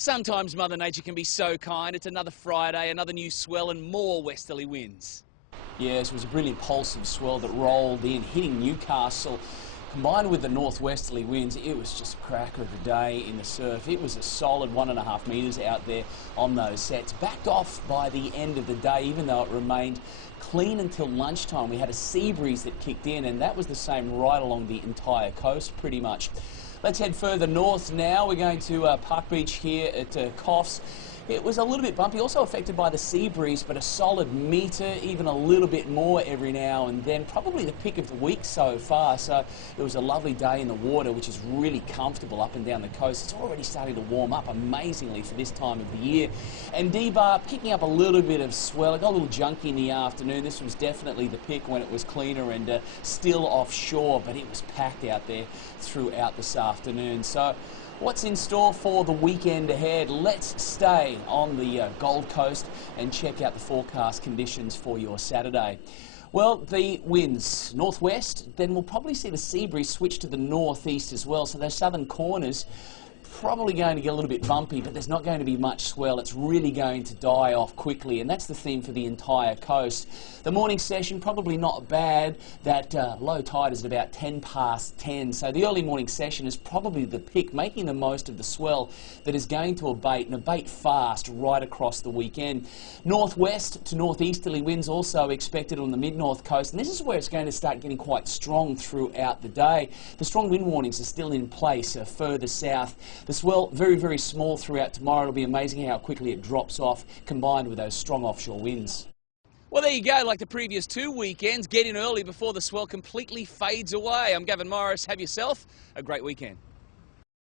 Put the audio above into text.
Sometimes Mother Nature can be so kind. It's another Friday, another new swell and more westerly winds. Yes, it was a brilliant impulsive swell that rolled in, hitting Newcastle. Combined with the northwesterly winds, it was just a cracker of a day in the surf. It was a solid 1.5 metres out there on those sets. Backed off by the end of the day, even though it remained clean until lunchtime. We had a sea breeze that kicked in, and that was the same right along the entire coast, pretty much. Let's head further north now. We're going to Park Beach here at Coffs. It was a little bit bumpy, also affected by the sea breeze, but a solid metre, even a little bit more every now and then. Probably the pick of the week so far. So it was a lovely day in the water, which is really comfortable up and down the coast. It's already starting to warm up amazingly for this time of the year. And D-Bar picking up a little bit of swell. It got a little junky in the afternoon. This was definitely the pick when it was cleaner and still offshore, but it was packed out there throughout this afternoon. So what's in store for the weekend ahead? Let's stay on the Gold Coast and check out the forecast conditions for your Saturday. Well, the winds northwest, then we'll probably see the sea breeze switch to the northeast as well. So those southern corners probably going to get a little bit bumpy, but there's not going to be much swell. It's really going to die off quickly, and that's the theme for the entire coast. The morning session, probably not bad. That low tide is at about 10 past 10, so the early morning session is probably the pick, making the most of the swell that is going to abate, and abate fast right across the weekend. Northwest to northeasterly winds also expected on the mid-north coast, and this is where it's going to start getting quite strong throughout the day. The strong wind warnings are still in place further south. The swell very, very small throughout tomorrow. It'll be amazing how quickly it drops off, combined with those strong offshore winds. Well, there you go. Like the previous 2 weekends, get in early before the swell completely fades away. I'm Gavin. Have yourself a great weekend.